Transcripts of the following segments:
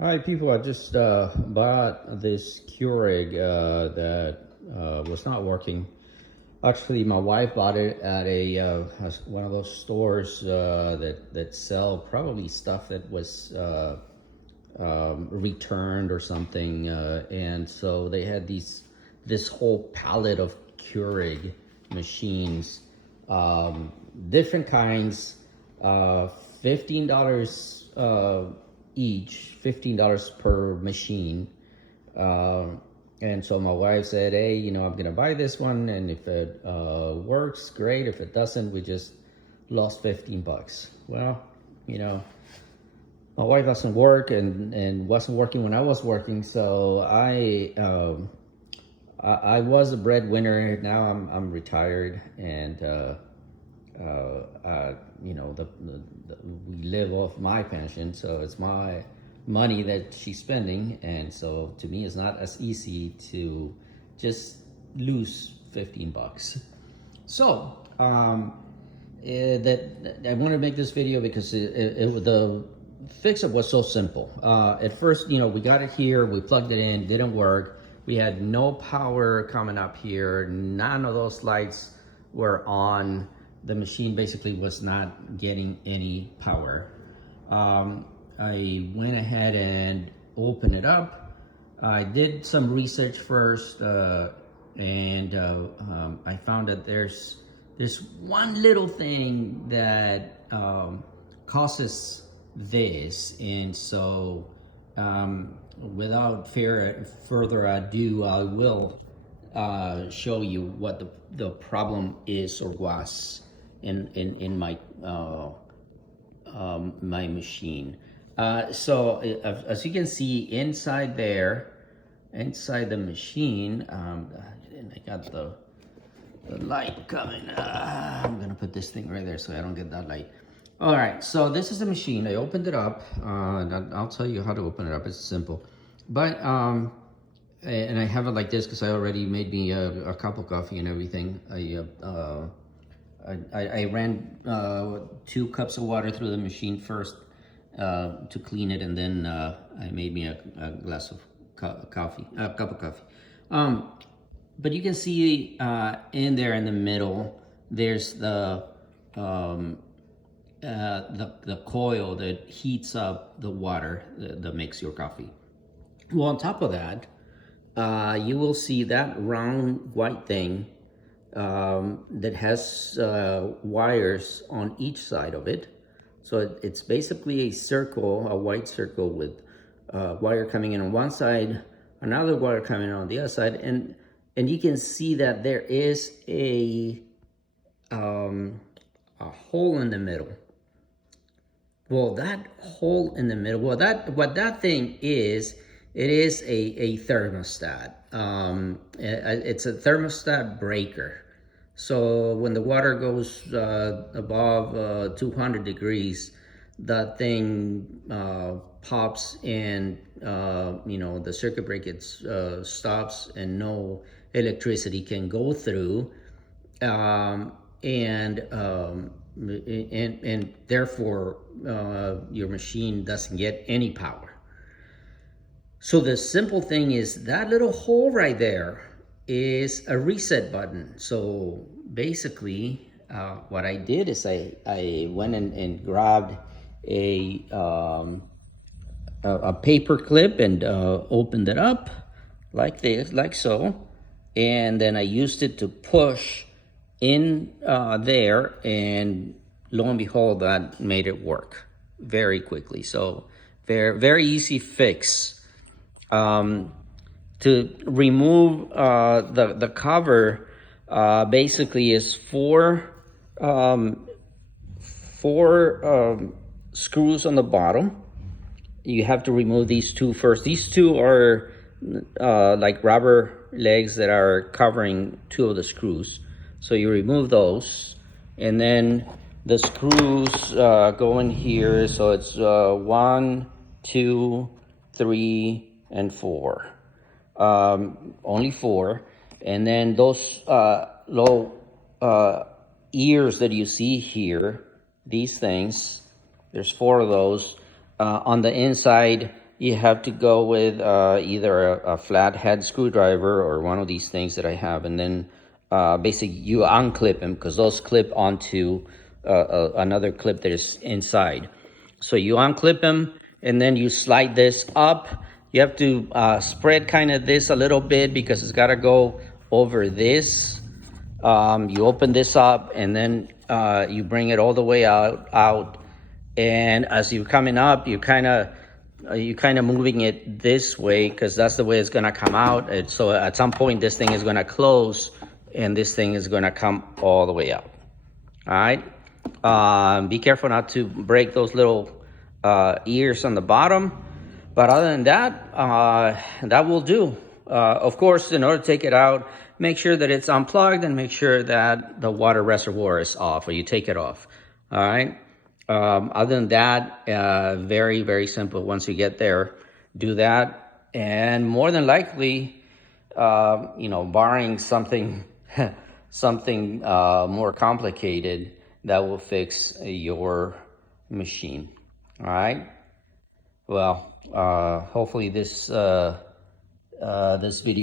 Hi, people. I just bought this Keurig that was not working. Actually, my wife bought it at one of those stores that sell probably stuff that was returned or something. And so they had this whole palette of Keurig machines, different kinds, $15 each, $15 per machine. And so my wife said, hey, I'm gonna buy this one, and if it works, great. If it doesn't, we just lost 15 bucks. Well, my wife doesn't work and wasn't working when I was working, so I was a breadwinner. Now I'm retired, and we live off my pension, so it's my money that she's spending, and so to me, it's not as easy to just lose 15 bucks. So that I want to make this video because the fix-up was so simple. At first, we got it here, we plugged it in, didn't work. We had no power coming up here. None of those lights were on. The machine basically was not getting any power. I went ahead and opened it up. I did some research first, and I found that there's one little thing that causes this, and so without further ado, I will show you what the problem is or was in my my machine. So as you can see inside the machine, and I got the light coming. I'm gonna put this thing right there so I don't get that light. All right, so this is the machine. I opened it up. I'll tell you how to open it up. It's simple, but and I have it like this because I already made me a cup of coffee and everything. I ran 2 cups of water through the machine first to clean it, and then I made me a glass of coffee, a cup of coffee. But you can see in there in the middle, there's the coil that heats up the water that makes your coffee. Well, on top of that, you will see that round white thing that has wires on each side of it. So it's basically a circle, a white circle with wire coming in on one side, another wire coming in on the other side, and you can see that there is a hole in the middle. Well, that hole in the middle, what that thing is, it is a thermostat. It's a thermostat breaker. So when the water goes above 200 degrees, that thing pops, and the circuit breaker stops, and no electricity can go through, and therefore your machine doesn't get any power. So the simple thing is that little hole right there is a reset button. So basically what I did is I went and grabbed a paper clip and opened it up like this, like so, and then I used it to push in there, and lo and behold, that made it work very quickly. So very easy fix. To remove the cover, basically is four screws on the bottom. You have to remove these 2 first. These 2 are like rubber legs that are covering 2 of the screws. So you remove those, and then the screws go in here. So it's 1, 2, 3, and 4. Only 4. And then those low ears that you see here, these things, there's 4 of those. On the inside, you have to go with either a flathead screwdriver or one of these things that I have, and then basically you unclip them because those clip onto another clip that is inside. So you unclip them and then you slide this up. You have to spread kind of this a little bit because it's got to go over this. You open this up and then you bring it all the way out. And as you're coming up, you kind of moving it this way because that's the way it's gonna come out. And so at some point, this thing is gonna close, and this thing is gonna come all the way out. All right. Be careful not to break those little ears on the bottom. But other than that, that will do. Of course, in order to take it out, make sure that it's unplugged and make sure that the water reservoir is off, or you take it off. All right. Other than that, very, very simple. Once you get there, do that. And more than likely, barring something, something more complicated, that will fix your machine. All right. Well, hopefully this video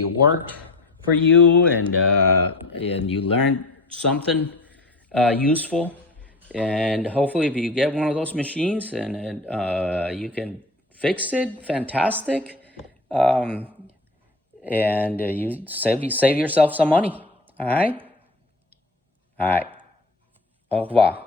worked for you, and you learned something useful. And hopefully if you get one of those machines and you can fix it, fantastic. And you save yourself some money. All right. Au revoir.